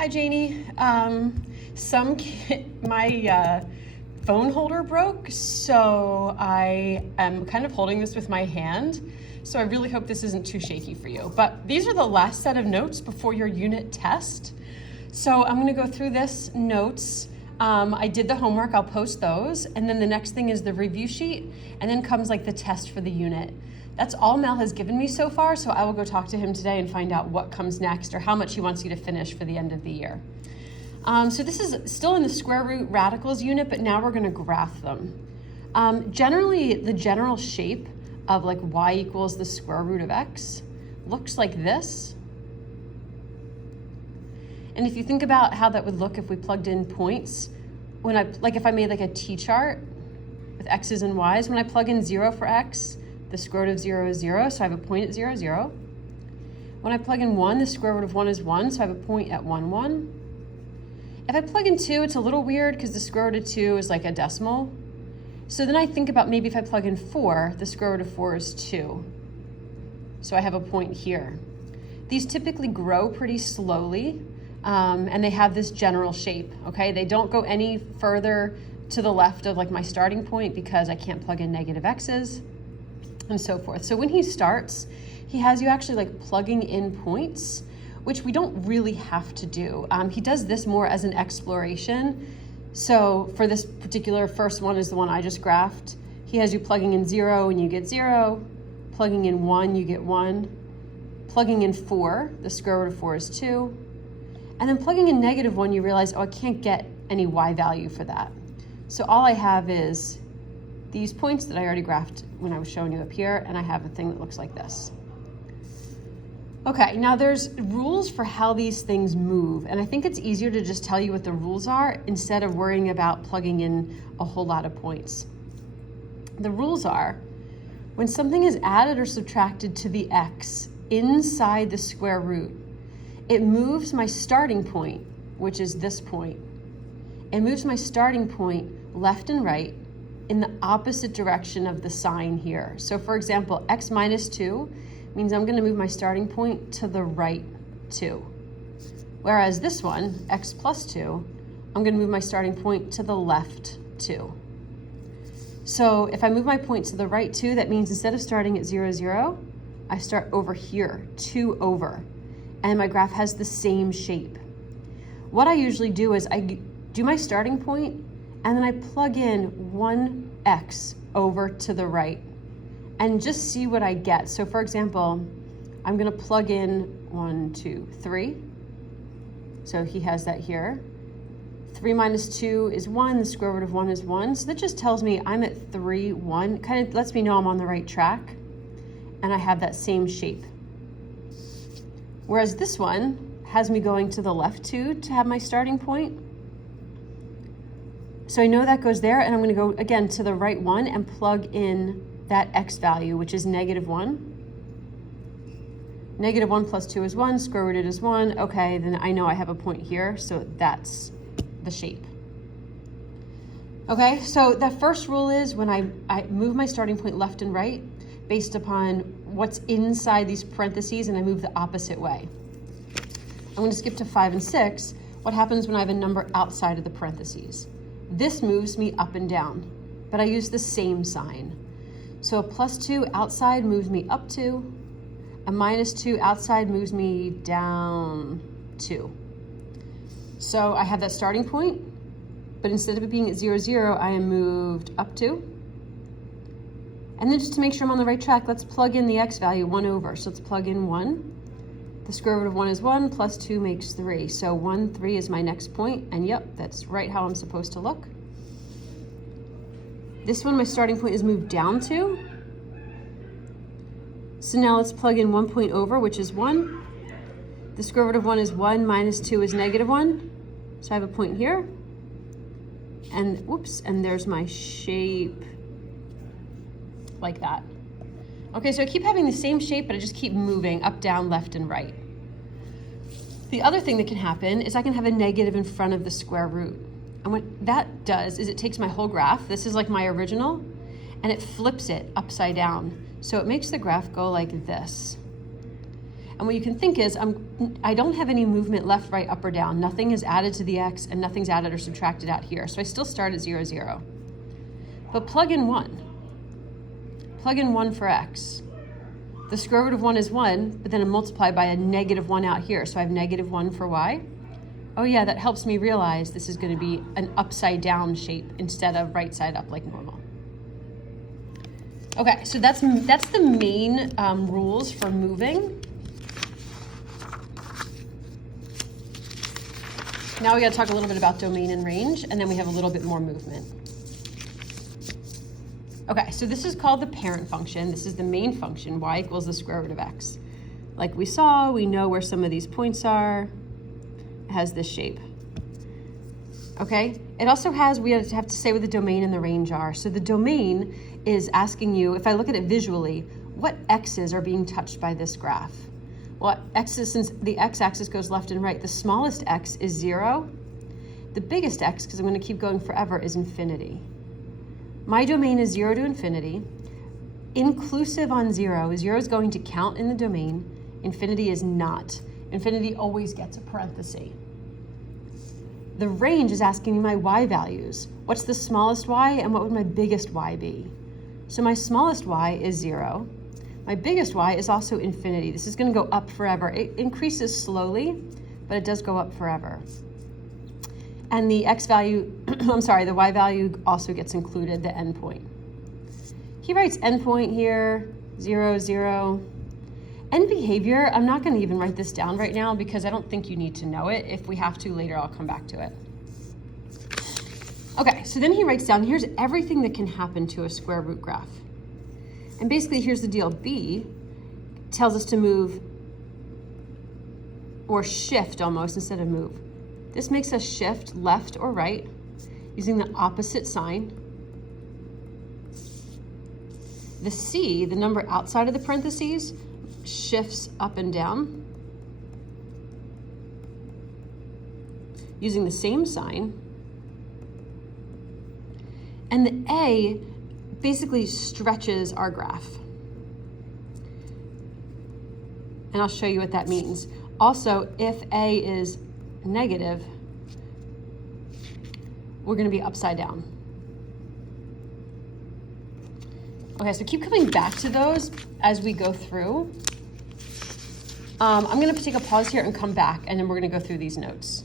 Hi, Janie. My phone holder broke, so I am kind of holding this with my hand. So I really hope this isn't too shaky for you. But these are the last set of notes before your unit test. So I'm gonna go through this notes. I did the homework, I'll post those. And then the next thing is the review sheet, and then comes like the test for the unit. That's all Mel has given me so far, so I will go talk to him today and find out what comes next or how much he wants you to finish for the end of the year. So this is still in the square root radicals unit, but now we're gonna graph them. Generally, the general shape of like y equals the square root of x looks like this. And if you think about how that would look if we plugged in points, if I made like a t-chart with x's and y's, when I plug in 0 for x, the square root of 0 is 0, so I have a point at 0, 0. When I plug in 1, the square root of 1 is 1, so I have a point at 1, 1. If I plug in 2, it's a little weird because the square root of 2 is like a decimal. So then I think about maybe if I plug in 4, the square root of 4 is 2. So I have a point here. These typically grow pretty slowly, and they have this general shape, okay? They don't go any further to the left of like my starting point because I can't plug in negative x's and so forth. So when he starts, he has you actually like plugging in points, which we don't really have to do. He does this more as an exploration. So for this particular first one is the one I just graphed. He has you plugging in 0 and you get 0, plugging in 1, you get 1, plugging in 4, the square root of 4 is 2, and then plugging in negative 1, you realize, oh, I can't get any y value for that. So all I have is these points that I already graphed when I was showing you up here, and I have a thing that looks like this. Okay, now there's rules for how these things move, and I think it's easier to just tell you what the rules are instead of worrying about plugging in a whole lot of points. The rules are, when something is added or subtracted to the x inside the square root, it moves my starting point, which is this point. It moves my starting point left and right in the opposite direction of the sign here. So for example, x minus 2 means I'm gonna move my starting point to the right 2. Whereas this one, x plus 2, I'm gonna move my starting point to the left 2. So if I move my point to the right 2, that means instead of starting at 0, 0, I start over here, 2 over. And my graph has the same shape. What I usually do is I do my starting point, and then I plug in 1x over to the right and just see what I get. So for example, I'm gonna plug in 1, 2, 3. So he has that here. 3 minus 2 is 1, the square root of 1 is 1. So that just tells me I'm at 3, 1. Kind of lets me know I'm on the right track, and I have that same shape. Whereas this one has me going to the left 2 to have my starting point. So I know that goes there, and I'm gonna go again to the right 1 and plug in that x value, which is negative 1. Negative 1 plus 2 is 1, square rooted is 1. Okay, then I know I have a point here, so that's the shape. Okay, so the first rule is when I move my starting point left and right based upon what's inside these parentheses, and I move the opposite way. I'm going to skip to 5 and 6. What happens when I have a number outside of the parentheses? This moves me up and down, but I use the same sign. So a plus 2 outside moves me up 2. A minus 2 outside moves me down 2. So I have that starting point, but instead of it being at 0, 0, I am moved up 2. And then just to make sure I'm on the right track, let's plug in the x value, 1 over. So let's plug in 1. The square root of 1 is 1, plus 2 makes 3. So 1, 3 is my next point, and yep, that's right how I'm supposed to look. This one, my starting point is moved down 2. So now let's plug in 1 point over, which is 1. The square root of 1 is 1, minus 2 is negative 1. So I have a point here. And whoops, and there's my shape like that. Okay, so I keep having the same shape, but I just keep moving up, down, left, and right. The other thing that can happen is I can have a negative in front of the square root. And what that does is it takes my whole graph, this is like my original, and it flips it upside down. So it makes the graph go like this. And what you can think is, I don't have any movement left, right, up, or down. Nothing is added to the x, and nothing's added or subtracted out here. So I still start at 0, 0. But plug in 1. Plug in 1 for x. The square root of 1 is 1, but then I multiply by a -1 out here. So I have -1 for y. Oh yeah, that helps me realize this is going to be an upside down shape instead of right side up like normal. Okay, so that's the main rules for moving. Now we got to talk a little bit about domain and range, and then we have a little bit more movement. Okay, so this is called the parent function. This is the main function, y equals the square root of x. Like we saw, we know where some of these points are. It has this shape. Okay, it also has, we have to say what the domain and the range are. So the domain is asking you, if I look at it visually, what x's are being touched by this graph? Well, x's, since the x-axis goes left and right, the smallest x is 0. The biggest x, because I'm going to keep going forever, is infinity. My domain is 0 to infinity. Inclusive on 0. 0 is going to count in the domain. Infinity is not. Infinity always gets a parenthesis. The range is asking me my y values. What's the smallest y and what would my biggest y be? So my smallest y is 0. My biggest y is also infinity. This is going to go up forever. It increases slowly, but it does go up forever. And the x value, I'm sorry, the y value also gets included, the endpoint. He writes endpoint here, 0, 0. End behavior, I'm not going to even write this down right now because I don't think you need to know it. If we have to later, I'll come back to it. Okay, so then he writes down, here's everything that can happen to a square root graph. And basically, here's the deal. B tells us to move or shift almost instead of move. This makes us shift left or right using the opposite sign. The C, the number outside of the parentheses, shifts up and down using the same sign. And the A basically stretches our graph. And I'll show you what that means. Also, if A is negative, we're going to be upside down. Okay, so keep coming back to those as we go through. I'm going to take a pause here and come back, and then we're going to go through these notes.